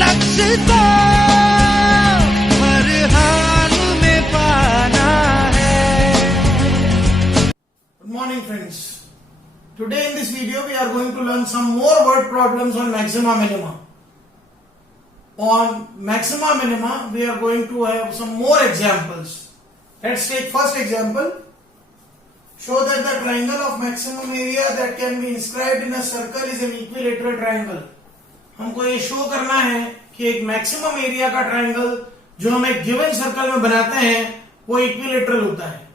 लक्ष्य को हर हाल में पाना है। Good morning friends. Today in this video we are going to learn some more word problems on maxima minima. On maxima minima we are going to have some more examples. Let's take first example. Show that the triangle of maximum area that can be inscribed in a circle is an equilateral triangle. हमको ये show करना है कि एक maximum area का triangle जो हम एक गिवन सर्कल में बनाते हैं वो इक्विलेटरल होता है।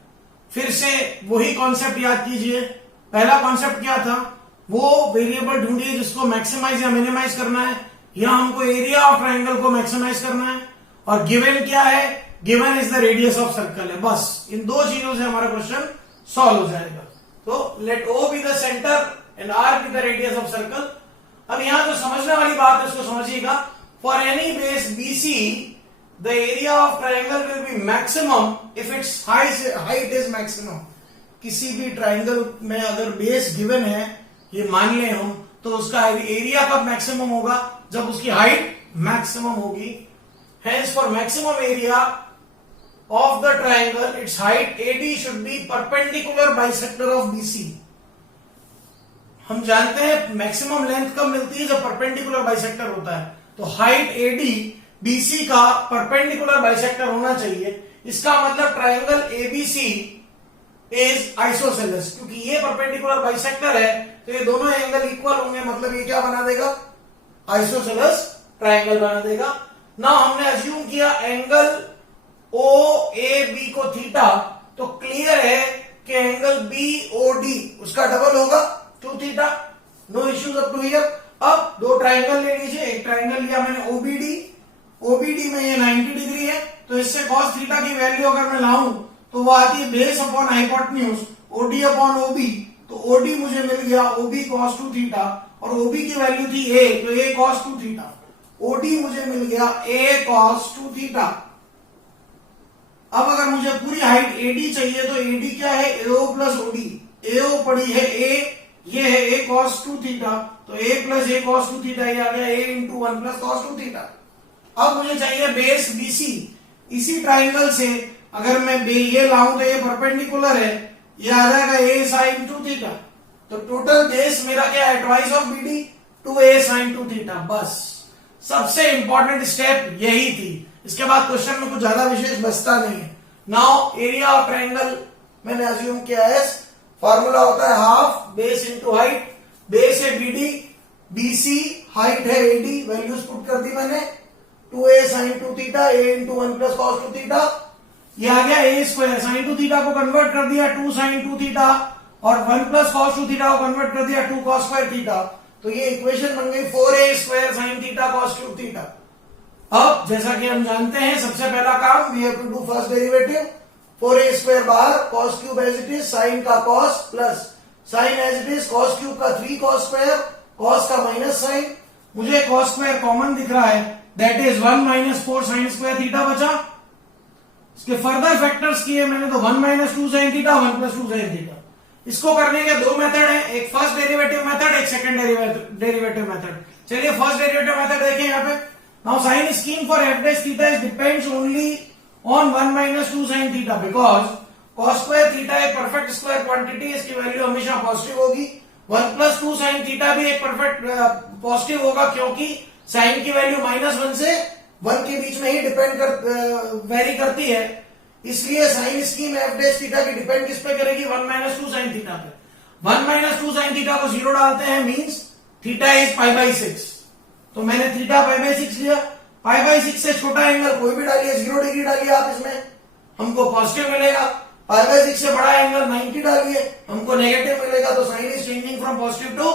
फिर से वही कॉन्सेप्ट याद कीजिए। पहला कॉन्सेप्ट क्या था, वो वेरिएबल ढूंढिए जिसको मैक्सिमाइज या मिनिमाइज करना है। यहां हमको एरिया ऑफ ट्राइंगल को मैक्सिमाइज करना है और गिवन क्या है, given is the radius of circle है। बस इन दो चीजों से हमारा क्वेश्चन सॉल्व हो जाएगा। तो let O be the centre and R be the radius of circle. अब यहां जो समझने वाली बात है उसको समझिएगा। For any base BC the area of triangle will be maximum if its height is maximum. किसी भी ट्राइंगल में अगर बेस गिवन है, ये मान लें हम, तो उसका एरिया कब मैक्सिमम होगा, जब उसकी हाइट मैक्सिमम होगी। Hence for maximum area of the triangle, its height AD should be perpendicular bisector of BC. हम जानते हैं मैक्सिमम लेंथ कब मिलती है, जब परपेंडिकुलर बाइसेक्टर होता है। तो हाइट AD BC का परपेंडिकुलर बाइसेक्टर होना चाहिए। इसका मतलब ट्राइंगल ABC इज आइसोसेलेस। क्योंकि ये परपेंडिकुलर बाइसेक्टर है तो ये दोनों एंगल इक्वल होंगे, मतलब ये क्या बना देगा, आइसोसेलेस ट्राइंगल बना देगा। ना हमने अज्यूम किया एंगल OAB को थीटा, तो क्लियर है कि एंगल BOD उसका डबल होगा 2 theta. No issues up to here. अब दो ट्राइंगल ले लीजिए। एक ट्राइंगल लिया मैंने OBD में ये 90 डिग्री है, तो इससे cos थीटा की वैल्यू अगर मैं लाऊं तो वो आती है base upon hypotenuse OD upon OB। तो OD मुझे मिल गया OB cos 2 थीटा और OB की वैल्यू थी A, तो A cos 2 थीटा। OD मुझे मिल गया A cos 2 थीटा। अब अगर मुझे पूरी हाइट AD चाहिए तो AD क्या है, AO प्लस OD। AO पड़ी है A, ये है A cos 2 थीटा, तो A plus A cos 2 theta, ये आ गया A into 1 plus cos 2 theta. अब मुझे चाहिए बेस BC। इसी ट्राइंगल से अगर मैं ये लाऊं तो ये परपेंडिकुलर है, ये आ जाएगा A sin 2 थीटा। तो टोटल बेस मेरा क्या है, twice of BD 2A sin 2 theta. बस सबसे इंपॉर्टेंट स्टेप यही थी। इसके बाद क्वेश्चन में कुछ ज्यादा विशेष बचता नहीं है। नाउ एरिया ऑफ ट्राइंगल मैंने अज्यूम किया है, फॉर्मूला होता है half base into height. Base है BD, BC हाइट है AD, वैल्यूज पुट कर दी मैंने, 2A sin 2 theta, A into 1 plus cos 2 theta. ये आ गया A स्क्वायर, sin 2 थीटा को कन्वर्ट कर दिया 2 sin 2 थीटा और 1 प्लस cos 2 थीटा को कन्वर्ट कर दिया 2 cos स्क्वायर थीटा। तो ये इक्वेशन बन गई 4A square sin theta cos 3 theta. अब जैसा कि हम जानते हैं सबसे पहला काम we have to do first derivative. 4A square बाहर, cos cube as it is, sine का cos plus sine as it is, cos cube का 3 cos स्क्वायर, cos का माइनस साइन। मुझे cos स्क्वायर कॉमन दिख रहा है, that is 1 minus 4 sine square theta बचा। इसके फर्दर फैक्टर्स किए मैंने तो 1 minus 2 sign theta, 1 plus 2 sine theta. इसको करने के दो मेथड है, एक फर्स्ट डेरिवेटिव मेथड, एक सेकंड डेरिवेटिव मेथड। चलिए फर्स्ट डेरिवेटिव मेथड देखें यहाँ पे। Now sin scheme for f dash theta depends only on 1 minus 2 sin theta because cos square theta एक परफेक्ट स्क्वायर क्वांटिटी, इसकी वैल्यू हमेशा पॉजिटिव होगी। 1 plus 2 sin theta भी एक परफेक्ट पॉजिटिव होगा क्योंकि sin की वैल्यू -1 से 1 के बीच में ही वेरी करती है। इसलिए sign scheme F dash theta की डिपेंड किस पे करेगी, 1 माइनस 2 sin थीटा पे। 1 माइनस 2 sin थीटा को 0 डालते हैं, मीन्स थीटा इज π/6। तो मैंने थीटा π/6 लिया। π/6 से छोटा एंगल कोई भी डालिए, 0 डिग्री डालिए आप, इसमें हमको पॉजिटिव मिलेगा। π/6 से बड़ा एंगल 90 डालिए, हमको नेगेटिव मिलेगा। तो sine is changing from positive to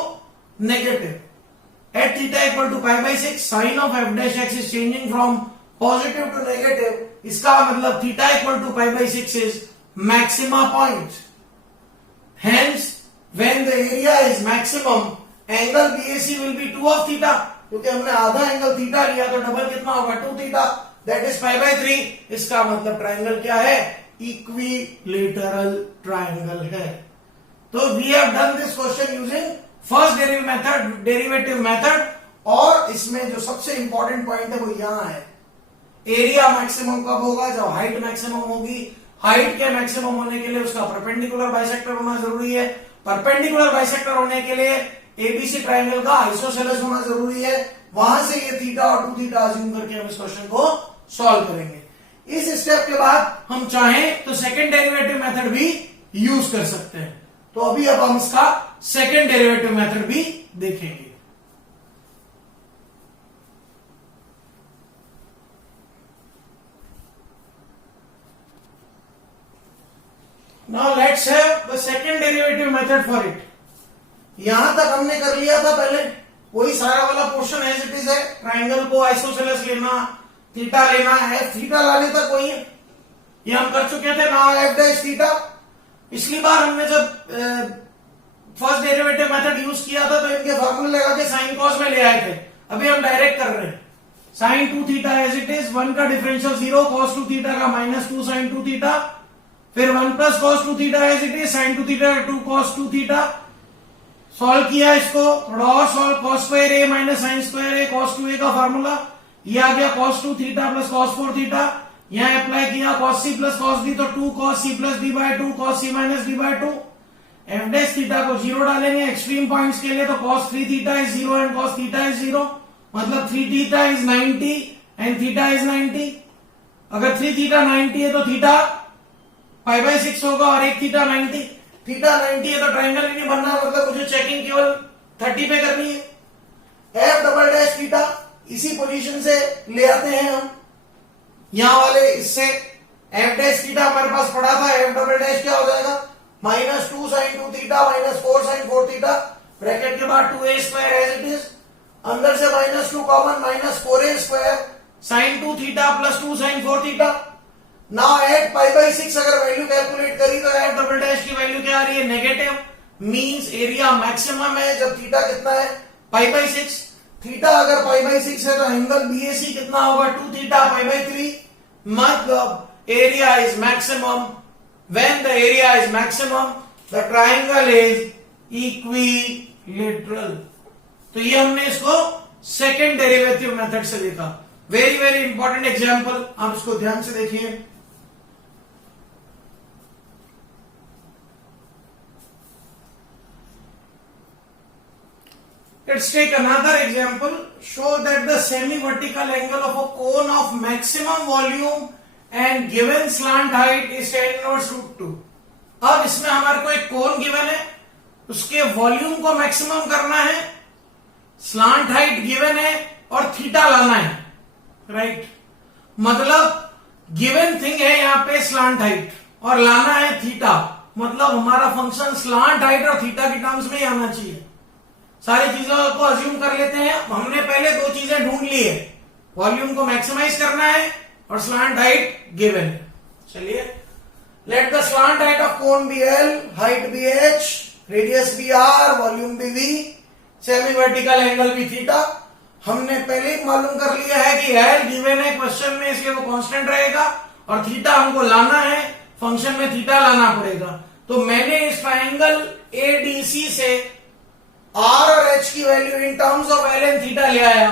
negative. At theta equal to π/6 sine of f dash x is changing from positive to negative. इसका मतलब theta equal to π/6 is maxima point. Hence when the area is maximum angle BAC will be 2 of theta. क्योंकि हमने आधा angle theta लिया तो double कितना होगा, 2 theta, that is π/3। इसका मतलब ट्राइंगल क्या है, इक्विलेटरल ट्राइंगल है। तो we have done this question using first derivative method और इसमें जो सबसे इंपॉर्टेंट पॉइंट है वो यहां है, एरिया मैक्सिमम कब होगा, जब हाइट मैक्सिमम होगी। हाइट के मैक्सिमम होने के लिए उसका परपेंडिकुलर बाइसेक्टर होना जरूरी है। परपेंडिकुलर बाइसेक्टर होने के लिए एबीसी ट्राइंगल का आइसोसेलेस होना जरूरी है। वहां से ये थीटा और 2 थीटा अज्यूम करके हम इस क्वेश्चन को सॉल्व करेंगे। इस स्टेप के बाद हम चाहें तो सेकेंड डेरिवेटिव मेथड भी यूज कर सकते हैं। तो अभी अब हम इसका सेकेंड डेरिवेटिव मेथड भी देखेंगे। Now let's have the second derivative method for it. यहां तक हमने कर लिया था पहले, वही सारा वाला पोर्शन एज इट इज है। ट्राइंगल को आइसोसेलेस लेना, थीटा लेना है, थीटा लाने तक वही है, ये हम कर चुके थे। नाउ एफ डैश थीटा, पिछली बार हमने जब फर्स्ट डेरिवेटिव मेथड यूज किया था तो इनके फॉर्मूले लगा के साइन कॉस में ले आए थे। अभी हम डायरेक्ट कर रहे हैं, sine 2 theta as it is, 1 का डिफरेंशियल 0, कॉस 2 थीटा का -2 साइन 2 थीटा, फिर 1 plus cos 2 theta as it is, sine 2 theta 2 cos 2 theta. Solve किया इसको, थोड़ा और solve, cos square A minus sine square A, cos 2a का formula, ये आ गया cos 2 theta plus cos 4 theta. यहां अप्लाई किया cos c plus cos d, तो 2 cos c प्लस d by 2, cos c minus d by 2। F dash theta को 0 डालेंगे एक्सट्रीम पॉइंट्स के लिए, तो cos 3 theta is 0 and cos theta is 0, मतलब 3 theta is 90 and theta is 90। अगर 3 theta 90 है तो थीटा π/6 होगा और 1 थीटा 90। थीटा 90 है तो ट्राइंगल ही नहीं बनना, मतलब मुझे चेकिंग केवल 30 पे करनी है। एफ डबल डैश थीटा इसी पोजीशन से ले आते हैं हम, यहां वाले इससे एफ डैश थीटा हमारे पास पड़ा था, एफ डबल डैश क्या हो जाएगा, -2 sine 2 theta -4 sine 4 theta, bracket के बाद 2a square as it is, अंदर से -2 common, -4a square sine 2 theta plus 2 sine 4 theta. Now at π/6 अगर वैल्यू कैलकुलेट करी तो एफ डबल डैश की वैल्यू क्या आ रही है, नेगेटिव, मींस एरिया मैक्सिमम है जब थीटा कितना है, π/6। थीटा अगर π/6 है तो एंगल बीएसी कितना होगा, 2 थीटा π/3, मतलब area is maximum. When the area is maximum the triangle is equilateral. तो ये हमने इसको सेकेंड डेरिवेटिव मेथड से देखा। वेरी वेरी इंपॉर्टेंट एग्जांपल, आप इसको ध्यान से देखिए। Let's take another example. Show that the semi-vertical angle of a cone of maximum volume and given slant height is tan inverse √2. अब इसमें हमारे को एक कोन गिवन है, उसके वॉल्यूम को मैक्सिमम करना है, स्लांट हाइट गिवन है और थीटा लाना है, राइट। मतलब गिवन थिंग है यहाँ पे स्लांट हाइट और लाना है थीटा, मतलब हमारा फंक्शन स्लांट हाइट और थीटा की टर्म्स में ही आना चाहिए। सारी चीजों को अज्यूम कर लेते हैं। हमने पहले 2 चीजें ढूंढ ली है, वॉल्यूम को मैक्सिमाइज करना है और स्लांट हाइट गिवन है। चलिए, let the slant height of cone be L, height be H, radius be R, volume be V, semi vertical angle be theta. हमने पहले ही मालूम कर लिया है कि एल गिवन है क्वेश्चन में, इसलिए वो कांस्टेंट रहेगा और थीटा हमको लाना है, फंक्शन में थीटा लाना पड़ेगा। तो मैंने इस ट्राइंगल एडीसी से आर और एच की value in terms of L and theta ले आया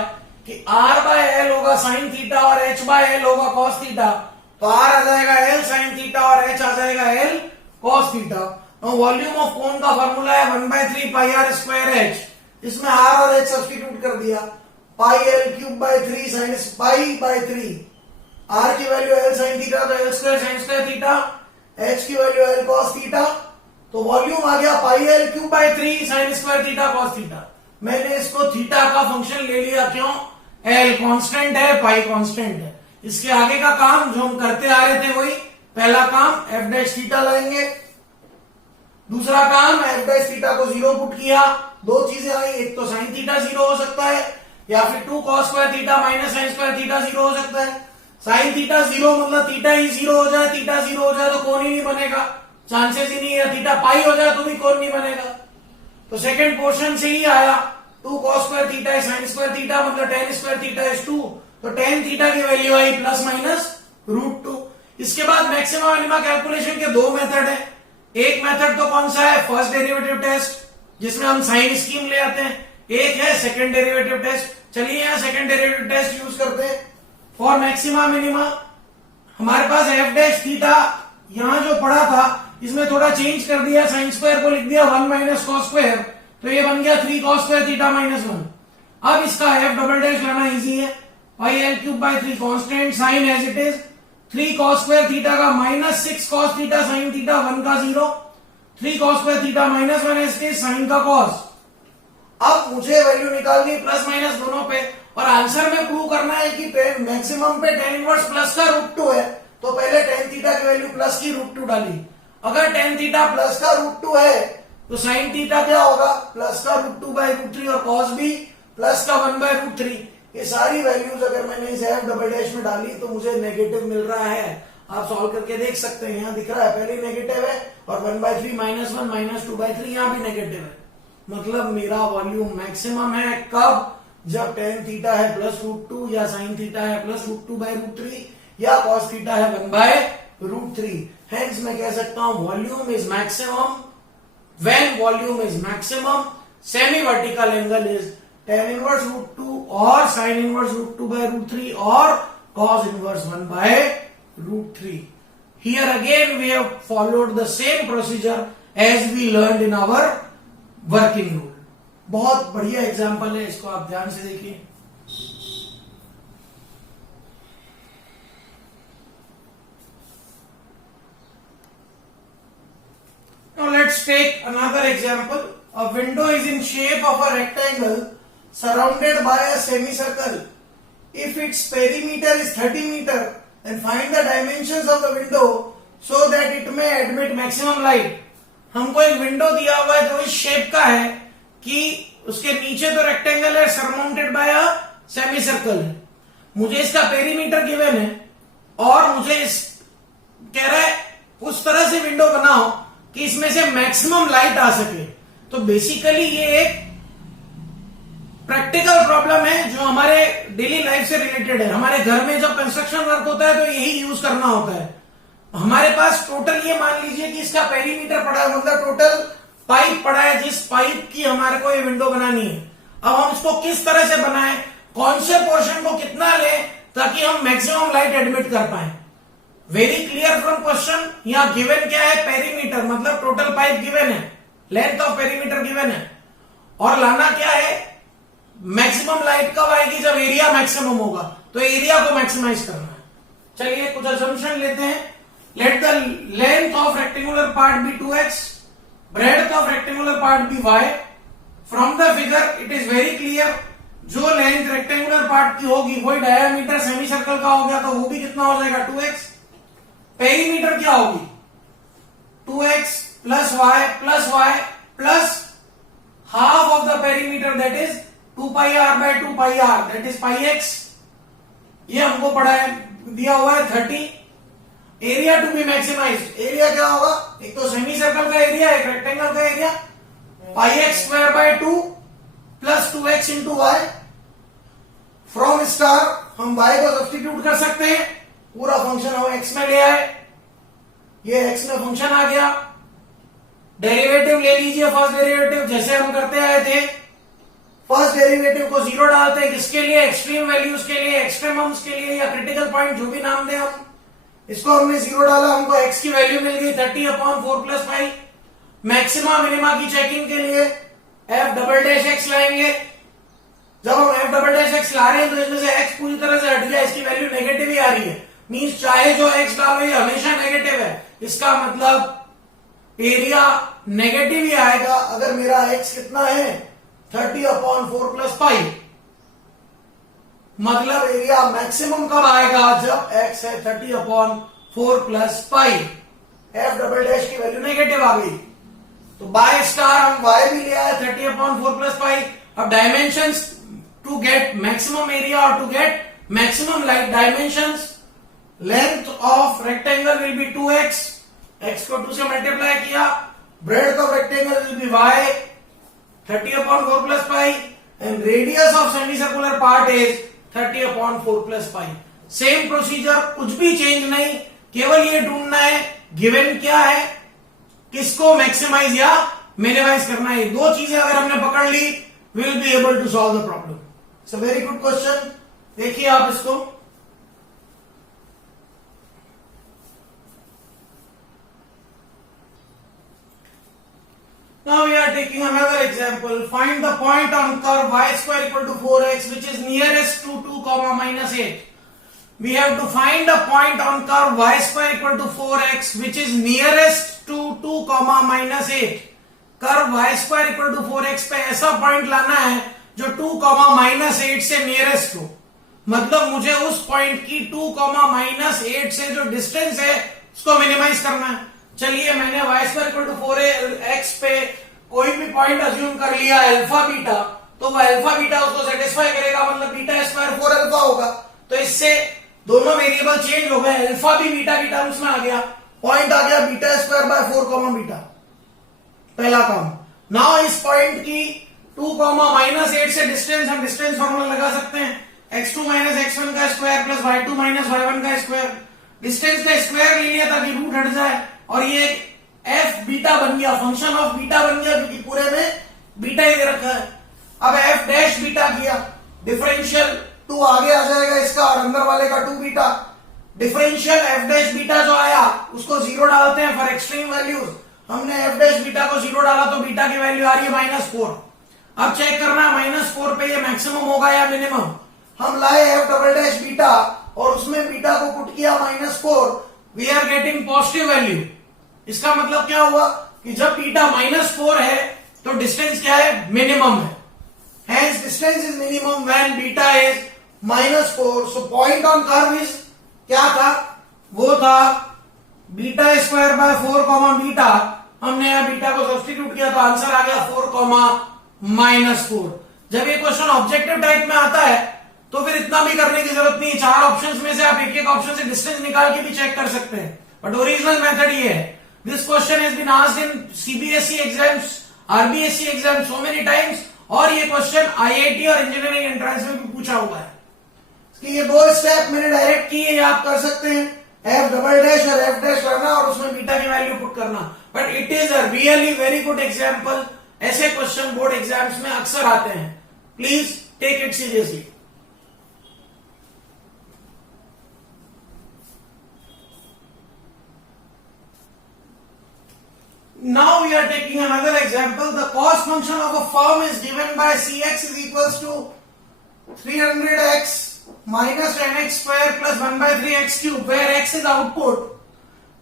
कि आर बाय एल होगा साइन थीटा और एच बाय एल होगा कॉस थीटा। तो आर आ जाएगा एल साइन थीटा और एच आ जाएगा L cos theta. Volume of cone का फॉर्मूला है 1/3 पाई आर स्क्वायर एच, इसमें आर और एच सब्स्टिट्यूट कर दिया, पाई L cube by 3 sine pi by 3, are की वैल्यू एल साइन थीटा तो L square sine square theta, H की वैल्यू एल कॉस थीटा। तो वॉल्यूम आ गया पाई L cube by 3 sign square theta cos theta. मैंने इसको theta का function ले लिया, क्यों, एल कांस्टेंट है, पाई कांस्टेंट है। इसके आगे का काम जो हम करते आ रहे थे वही, पहला काम एफ डैश थीटा लाएंगे, दूसरा काम एफ डैश थीटा को 0 पुट किया। 2 चीजें आई, एक तो साइन थीटा 0 हो सकता है या फिर 2 cos square theta minus sine square theta 0 हो सकता है। साइन थीटा 0 मतलब थीटा ही 0 हो जाए, थीटा 0 हो जाए तो कोण ही नहीं बनेगा, चांसेस ही नहीं है। थीटा पाई हो जाए तो भी कोण नहीं बनेगा। तो सेकंड पोर्शन से ही आया, 2 कॉस स्क्वायर थीटा है साइन स्क्वायर थीटा, मतलब tan स्क्वायर थीटा इज 2, तो tan थीटा की वैल्यू आई ±√2। इसके बाद मैक्सिमा मिनिमा कैलकुलेशन के 2 मेथड है। एक मेथड तो कौन सा है, फर्स्ट डेरिवेटिव टेस्ट, जिसमें हम साइन स्कीम ले आते हैं। एक है सेकंड डेरिवेटिव टेस्ट। चलिए यहाँ सेकंड डेरिवेटिव टेस्ट यूज करते हैं फॉर मैक्सिमा मिनिमा। हमारे पास एफ डैश थीटा यहाँ जो पड़ा था इसमें थोड़ा चेंज कर दिया, साइन स्क्वायर को लिख दिया 1 माइनस कॉस स्क्वायर, तो ये बन गया 3 कॉस स्क्वायर थीटा माइनस 1। अब इसका एफ डबल डैश लाना इजी है, pi L cube by 3 constant, sine as it is 3 cos square theta का minus 6 cos theta sine theta 1 का 0, 3 cos square theta minus 1 as it is sine का cos. अब मुझे value निकालनी plus minus दोनों पे, और आंसर में प्रूव करना है कि मैक्सिमम पे tan इनवर्स प्लस का √2 है, तो पहले tan थीटा की वैल्यू प्लस की √2 डाली। अगर tan थीटा प्लस का √2 है तो sin थीटा क्या होगा, प्लस का √2 बाई √3, और cos भी प्लस का 1 बाई √3। ये सारी वैल्यूज अगर मैंने इस एफ डबल डैश में डाली तो मुझे नेगेटिव मिल रहा है। आप सॉल्व करके देख सकते हैं, यहाँ दिख रहा है पहले नेगेटिव है, और 1/3 माइनस 1 माइनस 2/3 यहाँ भी नेगेटिव है। मतलब मेरा वॉल्यूम मैक्सिमम है कब, जब tan थीटा है प्लस √2, या sin थीटा है प्लस √2 बाई √3, या cos थीटा है 1 बाय √3। हेंस मैं कह सकता हूं volume is maximum when volume is maximum, semi vertical angle is tan inverse √2 और sin इनवर्स √2 बाय √3 और cos inverse 1 by √3। Here again we have followed the same procedure as we learned in our working rule। बहुत बढ़िया example है, इसको आप ध्यान से देखिए। Now let's take another example. A window is in shape of a rectangle surrounded by a semicircle. If its perimeter is 30 meter, then find the dimensions of the window so that it may admit maximum light। हमको एक window दिया हुआ है जो इस shape का है कि उसके नीचे तो रेक्टेंगल है, surmounted bye a semi circle है। मुझे इसका पेरीमीटर गिवन है और मुझे इस कह रहा है उस तरह से विंडो बनाओ कि इसमें से मैक्सिमम लाइट आ सके। तो बेसिकली ये एक प्रैक्टिकल प्रॉब्लम है जो हमारे डेली लाइफ से रिलेटेड है। हमारे घर में जब कंस्ट्रक्शन वर्क होता है तो यही यूज करना होता है। हमारे पास टोटल ये मान लीजिए कि इसका पेरीमीटर पड़ा है, मतलब टोटल पाइप पड़ा है, जिस पाइप की हमारे को ये विंडो बनानी है। अब हम इसको किस तरह से बनाएं, कौन से पोर्शन को कितना लें ताकि हम मैक्सिमम लाइट एडमिट कर पाए। Very clear from question. यहाँ गिवन क्या है, पेरीमीटर, मतलब टोटल पाइप गिवन है, लेंथ ऑफ पेरीमीटर गिवन है, और लाना क्या है, मैक्सिमम लाइट कब आएगी, जब एरिया मैक्सिमम होगा। तो एरिया को मैक्सिमाइज करना है। चलिए कुछ असम्पशन लेते हैं। Let the length of rectangular part be 2x, breadth of rectangular part be y। From the figure it is very clear, जो लेंथ रेक्टेंगुलर पार्ट की होगी वही डायमीटर सेमी सर्कल का हो गया, तो वो भी कितना हो जाएगा 2x। पेरीमीटर क्या होगी 2x plus y plus half of the perimeter that is 2 pi r by 2 pi r that is pi x। ये हमको पड़ा है, दिया हुआ है 30। Area to be maximised, area क्या होगा, एक तो सेमी सर्कल का एरिया, एक रेक्टेंगल का area, pi X square by 2 plus 2x into Y. From star हम y को सब्स्टिट्यूट कर सकते हैं, पूरा फंक्शन हम x में ले आए, ये x में फंक्शन आ गया। डेरिवेटिव ले लीजिए, फर्स्ट डेरिवेटिव जैसे हम करते आए थे। फर्स्ट डेरिवेटिव को 0 डालते हैं, किसके लिए, एक्सट्रीम वैल्यूज के लिए, एक्सट्रीमम्स के लिए, या क्रिटिकल पॉइंट जो भी नाम दें हम। इसको हमने 0 डाला, हमको x की वैल्यू मिल गई 30/4 प्लस 5। मैक्सिमा मिनिमा की चेकिंग के लिए f डबल डैश x लाएंगे। जब हम f डबल डैश x ला रहे हैं तो इसमें से x पूरी तरह से हट गया, इसकी वैल्यू नेगेटिव ही आ रही है। मींस चाहे जो x डालो ये हमेशा नेगेटिव है, इसका मतलब एरिया नेगेटिव ही आएगा अगर मेरा x कितना है 30/4 प्लस 5। मतलब एरिया मैक्सिमम कब आएगा, जब x है 30/4 प्लस 5। f डबल डैश की वैल्यू नेगेटिव आ गई, तो बाय स्टार हम y भी ले आए 30/4 प्लस 5। अब dimensions to get maximum area और to get maximum light dimensions, length of rectangle will be 2x, x को 2 से मल्टीप्लाई किया, breadth of rectangle will be y 30/4 plus 5, and radius of semi circular part is 30/4 plus 5। Same procedure, कुछ भी change नहीं, केवल ये ढूंढना है गिवन क्या है, किसको मैक्सिमाइज या मिनिमाइज करना है। दो चीजें अगर हमने पकड़ ली will be able to solve the problem. It's a very good question. देखिए आप इसको. Now we are taking another example. Find the point on curve y square equal to 4x which is nearest to 2 comma minus 8. We have to find a point on curve y square equal to 4x which is nearest to 2 comma minus 8. Curve y square equal to 4x पे ऐसा point लाना है जो 2 comma minus 8 से nearest हो. मतलब मुझे उस पॉइंट की 2 कॉमा माइनस 8 से जो डिस्टेंस है उसको मिनिमाइज करना है. चलिए मैंने y square equal to 4x पे कोई भी पॉइंट अज्यूम कर लिया अल्फा बीटा, तो वो अल्फा बीटा उसको सेटिस्फाई करेगा, मतलब बीटा स्क्वायर 4 अल्फा होगा. तो इससे दोनों वेरिएबल चेंज हो गए, अल्फा भी बीटा की टर्म्स में आ गया, पॉइंट आ गया beta square by 4 comma beta. पहला काम. नाउ इस पॉइंट की 2 कॉमा माइनस 8 से डिस्टेंस, हम डिस्टेंस फॉर्मूला लगा सकते हैं, x2 माइनस x1 का square plus y2 minus y1 का स्क्वायर. डिस्टेंस का स्क्वायर ले लिया ताकि रूट हट जाए और ये f बीटा बन गया, फंक्शन ऑफ बीटा बन गया क्योंकि पूरे में बीटा ही दे रखा है. अब f डैश बीटा किया, डिफरेंशियल 2 आगे आ जाएगा इसका और अंदर वाले का 2 beta. Differential f dash beta जो आया उसको 0 डालते हैं फॉर एक्सट्रीम वैल्यूज. हमने f डैश बीटा को 0 डाला तो बीटा की वैल्यू आ रही है -4. अब चेक करना है -4 पे ये मैक्सिमम होगा या मिनिमम. हम लाए f डबल डैश बीटा और उसमें बीटा को पुट किया -4, we are getting positive value. इसका मतलब क्या हुआ कि जब बीटा -4 है तो डिस्टेंस क्या है, मिनिमम है. Hence distance is minimum when beta is -4. So point on curve is क्या था, वो था beta square by 4 comma beta. हमने यहां बीटा को सब्स्टिट्यूट किया तो आंसर आ गया 4 कॉमा -4. जब ये क्वेश्चन ऑब्जेक्टिव टाइप में आता है तो फिर इतना भी करने की जरूरत नहीं. 4 ऑप्शंस में से आप एक ऑप्शन से डिस्टेंस निकाल के भी चेक कर सकते हैं, बट ओरिजिनल मेथड ये है. This question has been asked in CBSE exams, RBSE exam so many times, और ये क्वेश्चन आईआईटी और इंजीनियरिंग एंट्रेंस में भी पूछा हुआ है. ये 2 स्टेप मैंने डायरेक्ट किए, आप कर सकते हैं. f डबल डैश और f डैश करना और उसमें बीटा की वैल्यू पुट करना. But it is a really very good example. ऐसे क्वेश्चन बोर्ड एग्जाम्स में अक्सर आते हैं. Please take it seriously. Now we are taking another example. The cost function of a firm is given by Cx is equals to 300x minus 10x square plus 1 by 3x cube, where x is output.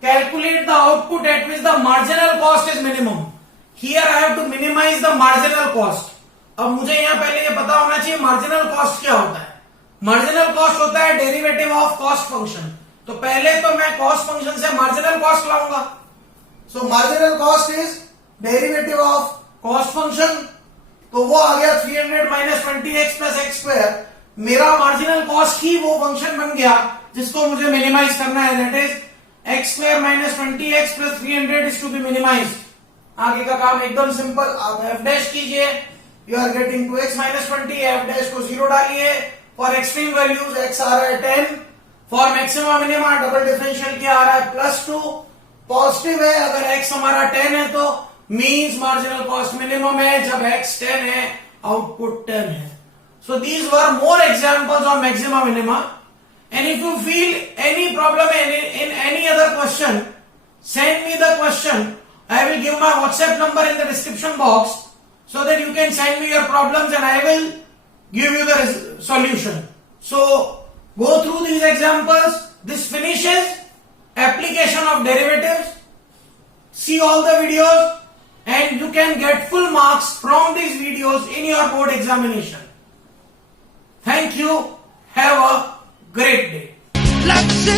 Calculate the output at which the marginal cost is minimum. Here I have to minimize the marginal cost. अब मुझे यहाँ पहले ये पता होना चाहिए marginal cost क्या होता है. Marginal cost होता है डेरिवेटिव ऑफ कॉस्ट फंक्शन. तो पहले तो मैं कॉस्ट फंक्शन से marginal cost लाऊंगा. So marginal cost is derivative of cost function. तो वो आ गया 300 minus 20x plus x square. मेरा मार्जिनल कॉस्ट ही वो फंक्शन बन गया जिसको मुझे मिनिमाइज करना है. That is x square minus 20x plus 300 is to be minimise. आगे का काम एकदम सिंपल. आप f डैश कीजिए, you are getting 2x minus 20. f dash को 0 डालिए. फॉर एक्सट्रीम वैल्यूज x आ रहा है 10. For maximum minima double differential क्या आ रहा है +2. पॉजिटिव है अगर x हमारा 10 है तो मीन्स मार्जिनल कॉस्ट मिनिमम है. जब x 10 है आउटपुट 10 है. So these were more examples of maxima minima. And if you feel any problem in any other question, send me the question. I will give my WhatsApp number in the description box so that you can send me your problems and I will give you the solution. So go through these examples. This finishes application of derivatives. See all the videos and you can get full marks from these videos in your board examination. Thank you. Have a great day. लक्ष्य